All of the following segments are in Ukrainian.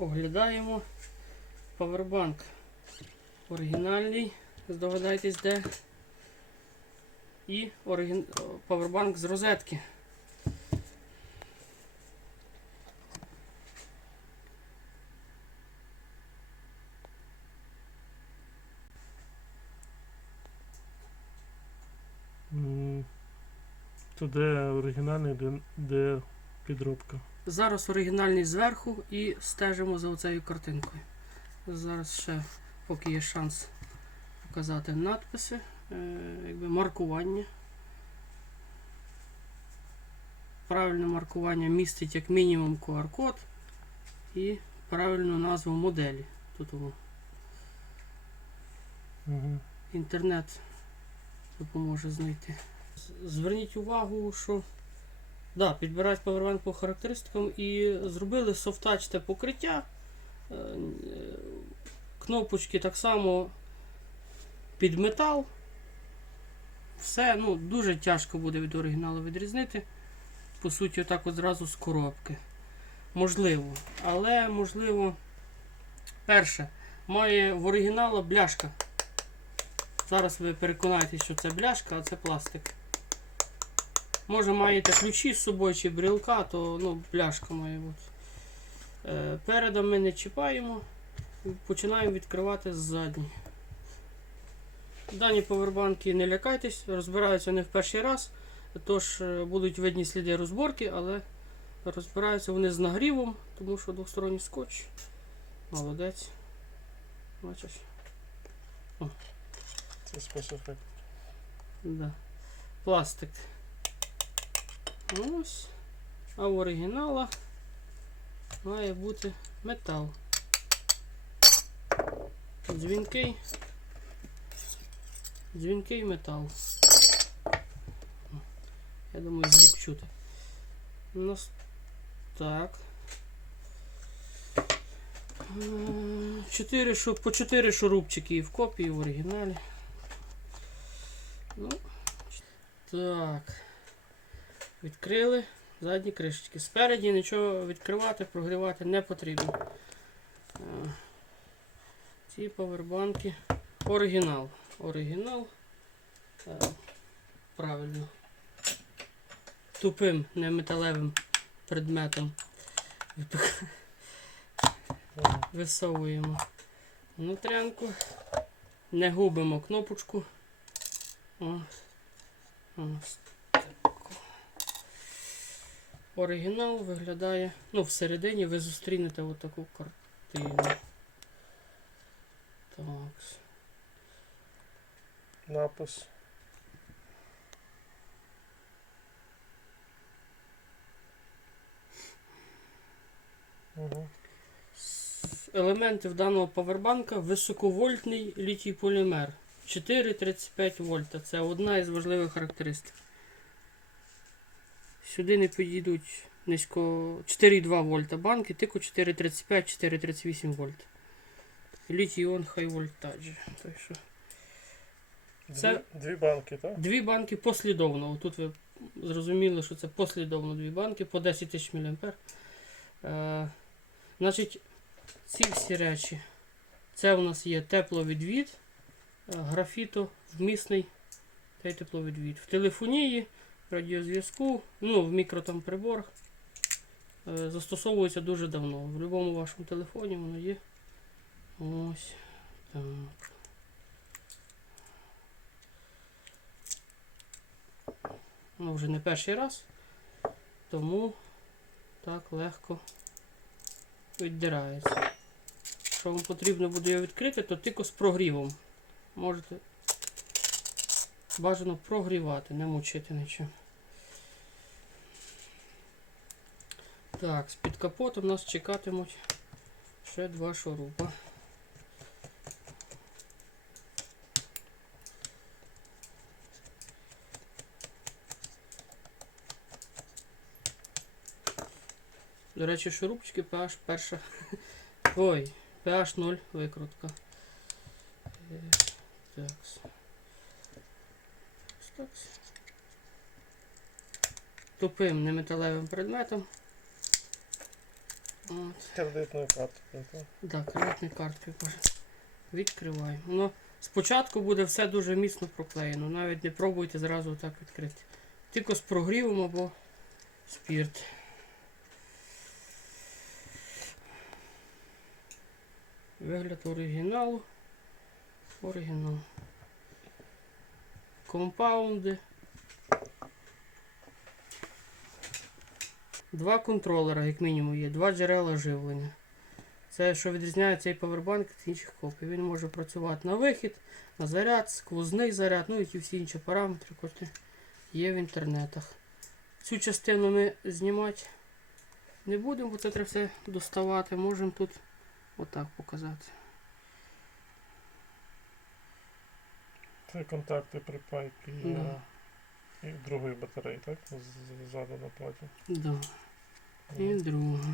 Оглядаємо павербанк. Оригінальний, здогадайтесь де. І оригін... павербанк з розетки. Де оригінальний, де підробка. Зараз оригінальний зверху і стежимо за оцею картинкою. Зараз ще, поки є шанс показати надписи, е, якби маркування. Правильне маркування містить як мінімум QR-код і правильну назву моделі. Тут воно. Угу. інтернет допоможе знайти. Зверніть увагу, що да, підбирають повербанк по характеристикам і зробили софтач те покриття. Е, Кнопочки так само під метал. Все ну, дуже тяжко буде від оригіналу відрізнити. По суті, отак от зразу з коробки. Можливо. Але можливо, перше, має в оригіналу бляшка. Зараз ви переконаєтесь, що це бляшка, а це пластик. Може маєте ключі з собою чи брілка, то ну, бляшка має бути. Е, передом ми не чіпаємо. Починаємо відкривати ззадні. Дані повербанки не лякайтесь, розбираються не в перший раз, тож е, будуть видні сліди розборки, але розбираються вони з нагрівом, тому що двосторонній скотч. Молодець. Бачиш? Це спецефект. Да. Пластик. Ось. А в оригінала має бути метал. Дзвінкий. Дзвінкий метал. Я думаю, звук чути. Нас так. М, Чотири, шу- по 4 шурупчики і в копії, в оригіналі. Ну, так. Відкрили задні кришечки. Спереді нічого відкривати, прогрівати не потрібно. Е, Ці повербанки. Оригінал. Оригінал. Е, Правильно. Тупим, не металевим предметом. Висовуємо внутрянку. Не губимо кнопочку. О. Оригінал виглядає. Ну, всередині ви зустрінете отаку картину. Так. Напис. Угу. Елементи в даного павербанка високовольтний літій полімер. 4,35 вольта. Це одна із важливих характеристик. Сюди не підійдуть низько 4,2 вольта банки, тільки 4,35-4,38 вольт. Літій іон хай вольтаж. Що Це- Дві, дві банки, так? Дві банки послідовно. Тут ви зрозуміли, що це послідовно дві банки по 10 тисяч мА. Е, значить, ці всі речі. Це у нас є тепловідвід, е, графіто, вмісний та й тепловідвід. В телефонії, радіозв'язку, ну, в мікро там приборах. е, Застосовується дуже давно. В будь-якому вашому телефоні воно є. Ось. Так. Ну, вже не перший раз, тому так легко віддирається. Якщо вам потрібно буде його відкрити, то тільки з прогрівом. Можете бажано прогрівати, не мучити нічого. Так, з-під капотом нас чекатимуть ще два шурупа. До речі, шурупчики PH перша. Ой, PH 0 викрутка. Е. Такс. Тупим неметалевим предметом. От. Кредитною карткою, так? Да, кредитною карткою. Відкриваємо. Воно спочатку буде все дуже міцно проклеєно. Навіть не пробуйте зразу так відкрити. Тільки з прогрівом або спірт. Вигляд оригіналу. Оригінал. Компаунди. Два контролера, як мінімум, є, два джерела живлення. Це що відрізняє цей павербанк від інших копій. Він може працювати на вихід, на заряд, сквозний заряд, ну і всі інші параметри, які є в інтернетах. Цю частину ми знімати не будемо, бо це треба все доставати. Можемо тут отак показати. Це контакти припайки Да. і другої батареї, так? Ззаду на платі. Да. І друга.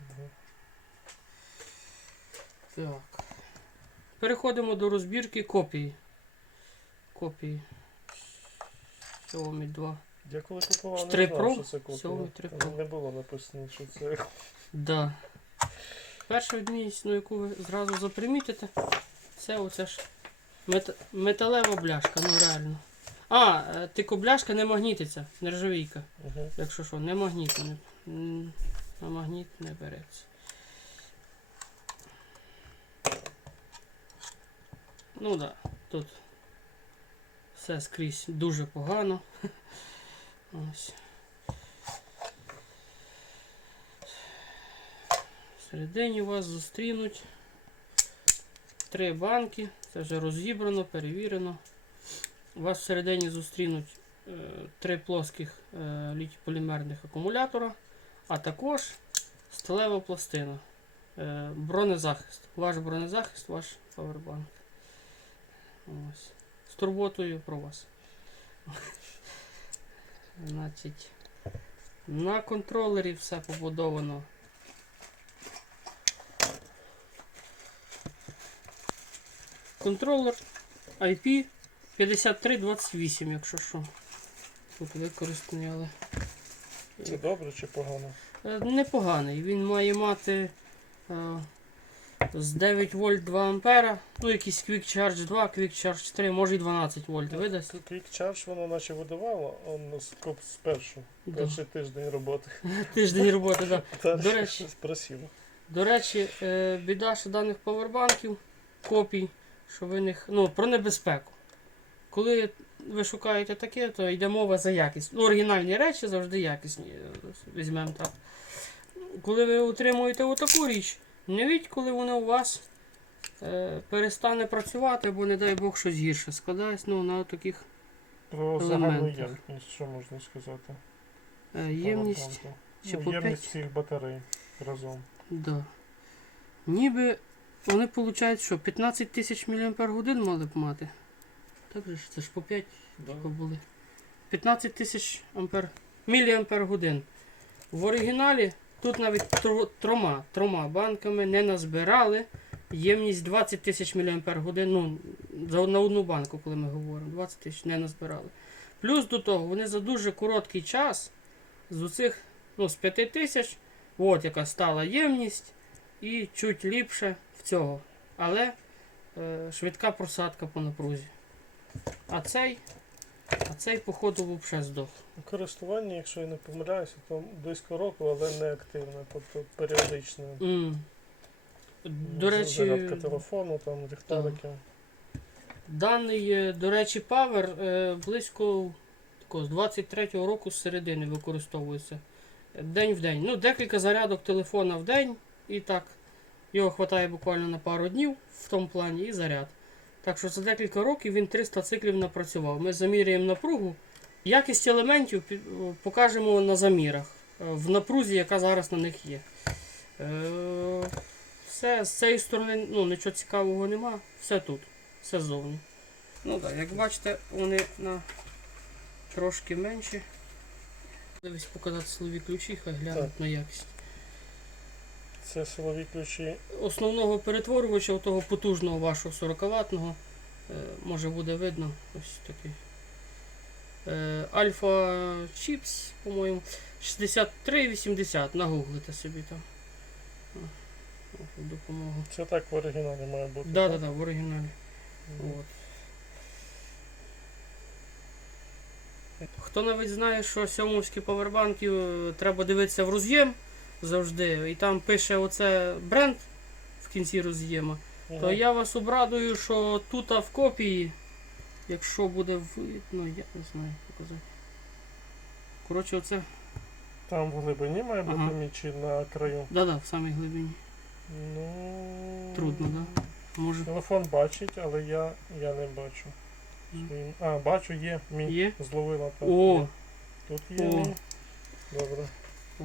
Мгм. Так. Переходимо до розбірки копій. Копії. Xiaomi 2. Я коли купував, не знав, що це копія. 3 Pro. Не було написано, що це Да. Перша відмінність, ну, яку ви зразу запримітите, це оце ж мет... металева бляшка, ну реально. А, е, тільки бляшка не магнітиться, нержавійка. Угу. Якщо що, не магніт. Не, на магніт не береться. Ну так, да, тут все скрізь дуже погано. Ось. Всередині вас зустрінуть три банки. Це вже розібрано, перевірено. Вас всередині зустрінуть е, три плоских е, літій-полімерних акумулятора, а також сталева пластина. Е, бронезахист. Ваш бронезахист, ваш павербанк. Ось. З турботою про вас. Значить, на контролері все побудовано. Контролер IP 5328, якщо що. Тут використали. Це добре чи погано? Е, Непоганий. Він має мати е, з 9 вольт 2 ампера. Ну, якийсь Quick Charge 2, Quick Charge 3, може і 12 вольт видасть. Quick Charge воно наче видавало, он з спершу. Да. Перший тиждень роботи. Тиждень роботи, так. Да. До речі. До речі, е, біда ще даних павербанків, копій, що ви них. Ну, про небезпеку. Коли ви шукаєте таке, то йде мова за якість. Ну, оригінальні речі завжди якісні. е, Візьмемо так. Коли ви отримуєте отаку річ, не віть, коли вона у вас е, перестане працювати, або, не дай Бог, щось гірше складається ну, на таких Про загальну ємність, що можна сказати? е, ємність. Чи Ну, по ємність всіх батарей разом. Да. Ніби вони получають, що 15 тисяч мАч мали б мати. Так же ж, це ж по 5 типу, були. 15 тисяч ампер, міліампер годин. В оригіналі тут навіть тро- трома, трома банками не назбирали. Ємність 20 тисяч мАч годин. Ну, за, на одну банку, коли ми говоримо, 20 тисяч не назбирали. Плюс до того, вони за дуже короткий час з оцих ну, з 5 тисяч, от яка стала ємність, і чуть ліпше в цього. Але е, швидка просадка по напрузі. А цей, а цей, походу, взагалі здох. У користуванні, якщо я не помиляюся, то близько року, але не активно, тобто періодично. М. До речі, Зарядка телефону, там ліхтарики. даний, е, до речі, Power е, близько такого, з 23-го року з середини використовується. День в день. Ну, декілька зарядок телефона в день, і так. Його вистачає буквально на пару днів в тому плані і заряд. Так що за декілька років він 300 циклів напрацював. Ми заміряємо напругу. Якість елементів покажемо на замірах е, в напрузі, яка зараз на них є. Е, Все з цієї сторони ну, нічого цікавого нема. Все тут, все ззовні. Ну так, як бачите, вони на трошки менші. Дивись показати силові ключі, хай глянуть на якість. Це силові ключі. Основного перетворювача, того потужного вашого 40 ватного, може буде видно ось такий. Е, Альфа Чіпс, по-моєму, 63,80. Нагуглите собі там. В Допомогу. Це так в оригіналі має бути. Да, так? да, да, в оригіналі. Мгм. От. Хто навіть знає, що сьомовські павербанки е, треба дивитися в роз'єм завжди, і там пише оце бренд в кінці роз'єма, то я вас обрадую, що тут в копії, якщо буде видно, я не знаю показати. Коротше, оце. Там в глибині має бути Ага. чи на краю. Да-да, в самій глибині. Ну... Трудно, да? Може. Телефон бачить, але я, я не бачу. Своїм- А, бачу, є. Мій Є? зловила так. О! є. Тут є О. мій. Добре. О.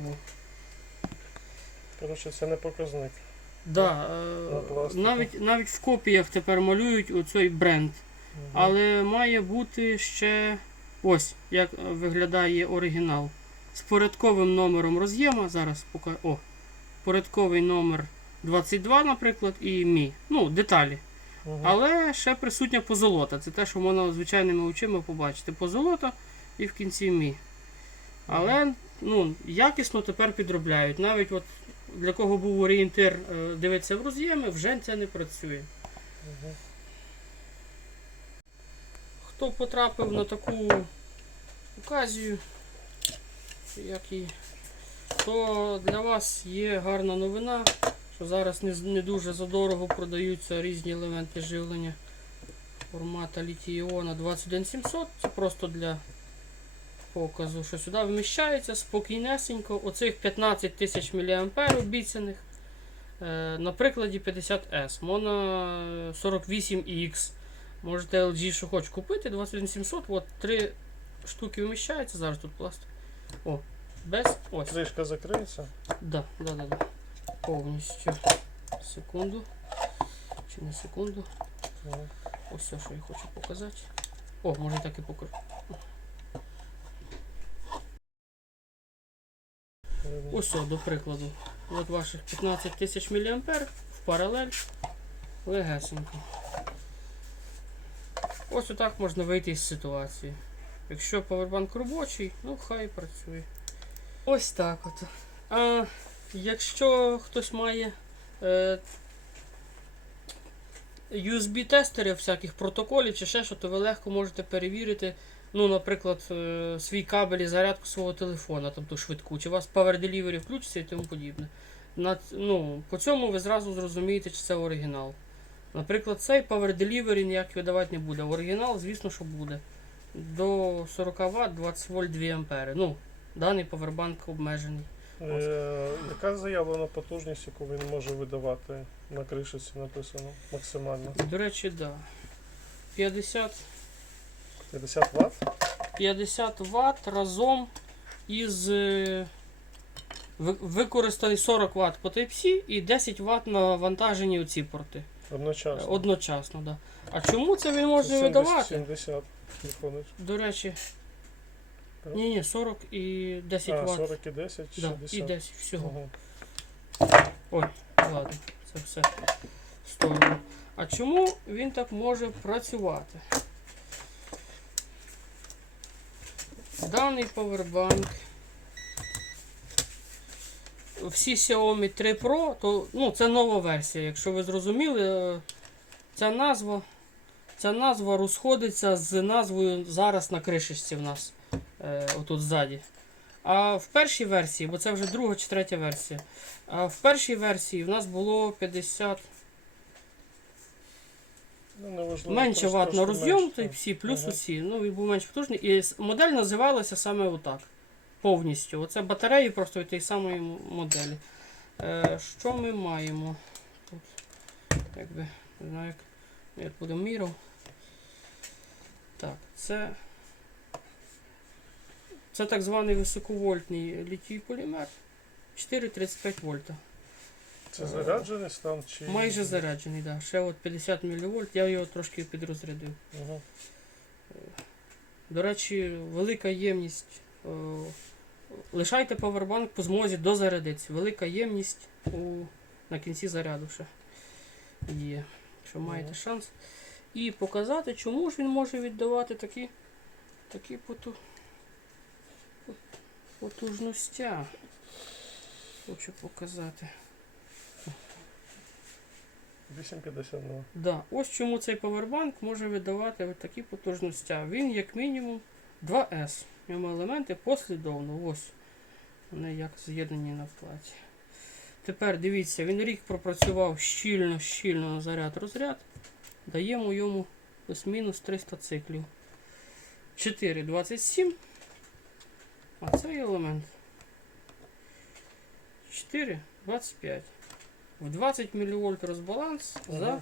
Коротше, це не показник. Да, На е, пластику. навіть, навіть в копіях тепер малюють оцей бренд. Мгм. Але має бути ще ось як виглядає оригінал. З порядковим номером роз'єма. Зараз поки. О, порядковий номер 22, наприклад, і мій. Ну, деталі. Мгм. Але ще присутня позолота. Це те, що можна звичайними очима побачити. Позолота і в кінці мій. Але ну, якісно тепер підробляють. Навіть от для кого був орієнтир е, дивитися в роз'єми, вже це не працює. Хто потрапив на таку оказію, як і, то для вас є гарна новина, що зараз не, не дуже задорого продаються різні елементи живлення формата літій-іона 21700. Це просто для показу, що сюди вміщається спокійнесенько. Оцих 15 тисяч мА обіцяних. Е, на прикладі 50S. Можна 48X. Можете LG, що хоч купити, 21700, от три штуки вміщається, зараз тут пластик. О, без ось. Кришка закриється. Да, да, да, да. Повністю. Секунду. Чи не секунду. Ось все, що я хочу показати. О, може так і покажу. Ось, до прикладу. От ваших 15 тисяч мА в паралель. Легесенько. Ось отак можна вийти із ситуації. Якщо павербанк робочий, ну хай працює. Ось так от. А якщо хтось має е, USB-тестери всяких протоколів чи ще що, то ви легко можете перевірити, ну, наприклад, е, свій кабель і зарядку свого телефона, тобто швидку, чи у вас Power Delivery включиться і тому подібне. На, ну, по цьому ви зразу зрозумієте, чи це оригінал. Наприклад, цей Power Delivery ніяк видавати не буде. Оригінал, звісно, що буде. До 40 Вт 20 вольт 2 ампери. Ну, даний павербанк обмежений. Е, яка заявлена потужність, яку він може видавати на кришці написано максимально? До речі, да. 50 50 Вт? 50 Вт разом із е, ви- використаний 40 Вт по Type-C і 10 Вт навантажені оці порти. Е, Одночасно. Одночасно, да. А чому це він може 70, видавати? 70 виходить. До речі, ні, ні, 40 і 10 А, Вт. 40 і 10, Да, 60. і 10 всього. Ага. Ой, ладно, це все в сторону. А чому він так може працювати? Даний повербанк. Всі Xiaomi 3 Pro, то ну, це нова версія, якщо ви зрозуміли, е, ця назва, ця назва розходиться з назвою зараз на кришечці в нас. Е, отут ззаді. А в першій версії, бо це вже друга чи третя версія. А в першій версії в нас було 50 Ну, неважливо, менше просто ватт на розйом, менше, так. Type-C, плюс Ага. усі. Ну, він був менш потужний. І модель називалася саме отак. Повністю. Оце батареї просто від тієї самої моделі. Е, що ми маємо? Тут, якби, не знаю, як я буду міряв. Так, це. Це так званий високовольтний літій полімер. 4,35 вольта. Це заряджений стан чи. Майже заряджений, так. Да. Ще от 50 мВ, я його трошки підрозрядив. Ага. До речі, велика ємність. е, Лишайте павербанк по змозі дозарядитися. Велика ємність у, на кінці заряду ще є. Якщо маєте Мгм. шанс. І показати, чому ж він може віддавати такі такі поту... потужностя. Хочу показати. 8,52. Да, ось чому цей павербанк може видавати такі потужності. Він як мінімум 2С. В ньому елементи послідовно. Ось. Вони як з'єднані на платі. Тепер дивіться, він рік пропрацював щільно, щільно на заряд розряд. Даємо йому плюс-мінус 300 циклів. 4,27. А цей елемент. 4,25. В 20 мВ розбаланс за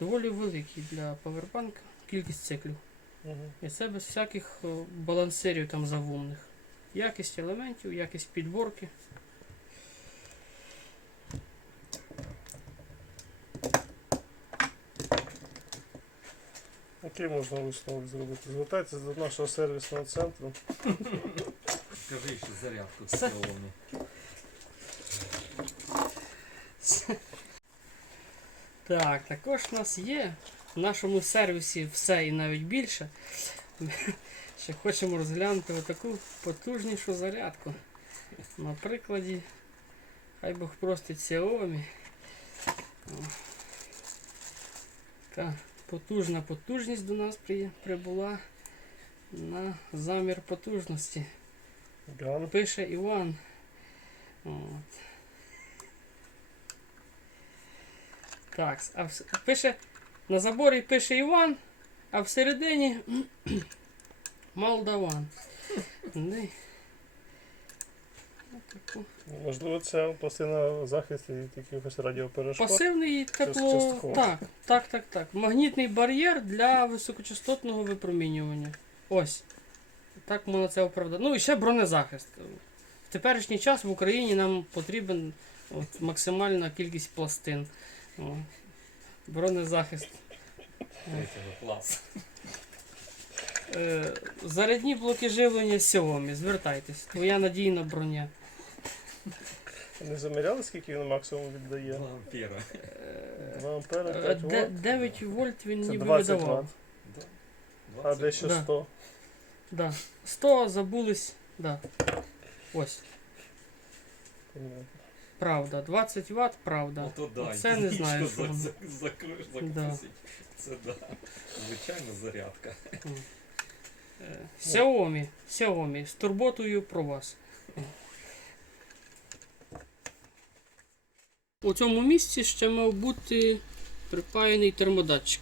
доволі великий для павербанка кількість циклів. Угу. І це без всяких о, балансирів там завумних. Якість елементів, якість підборки. Який можна висновок зробити? Звертайтеся до нашого сервісного центру. Скажи ще зарядку Це- Так, також у нас є в нашому сервісі все і навіть більше. Ще хочемо розглянути отаку потужнішу зарядку. На прикладі, хай Бог простить Xiaomi. Така потужна потужність до нас прибула на замір потужності. Пише Іван. От. Так, а вс- пише на заборі пише Іван, а всередині Молдаван. Можливо, це пластина захисту від якихось радіоперешкод. Пасивний тепло. Так, так, так, так. Магнітний бар'єр для високочастотного випромінювання. Ось. Так можна це оправдати. Ну і ще бронезахист. В теперішній час в Україні нам потрібен от, максимальна кількість пластин. О. Бронезахист. Третього класу. Е, зарядні блоки живлення Xiaomi. Звертайтесь. Твоя надійна броня. Не заміряли, скільки він максимум віддає? Два ампера. 2 ампера, Е, 5 де- вольт. 9 вольт він Це ніби 20 видавав. ватт. Да. А де ще Да. 100? Да. 100 забулись. Да. Ось. Понятно. Правда. 20 Вт, правда. Ну то да, Це не знаю, що за- воно. за- Да. закусить. Це да. Звичайна зарядка. Е, Xiaomi. Xiaomi. З турботою про вас. У цьому місці ще мав бути припаяний термодатчик.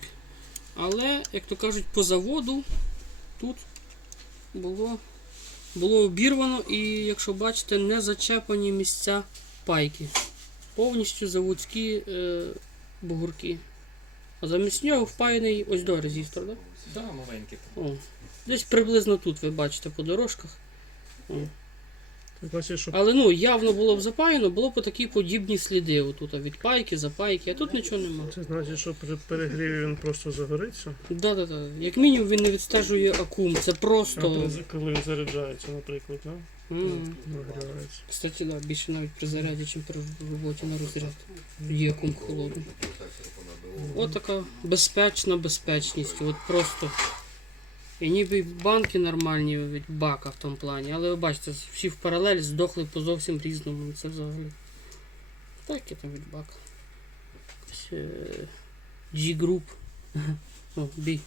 Але, як то кажуть, по заводу тут було, було обірвано і, якщо бачите, не зачепані місця пайки. Повністю заводські е, бугурки. А замість нього впаяний ось до резистор, так? Да, маленький. О, десь приблизно тут ви бачите по дорожках. О. Але ну явно було б запаяно, було б такі подібні сліди. Отут від пайки, запайки, а тут нічого немає. це значить, що при перегріві він просто загориться. Да, да, да. Як мінімум він не відстежує акум. Це просто. при- коли він заряджається, наприклад, да? Нагрівається. Кстати, да, більше навіть при заряді, ніж при роботі на розряд. Є акум холодний. От така безпечна безпечність. От просто. І ніби банки нормальні від бака в тому плані, але ви бачите, всі в паралель здохли по зовсім різному. Це взагалі. Так я там від бака. Е, G-Group. О, бій.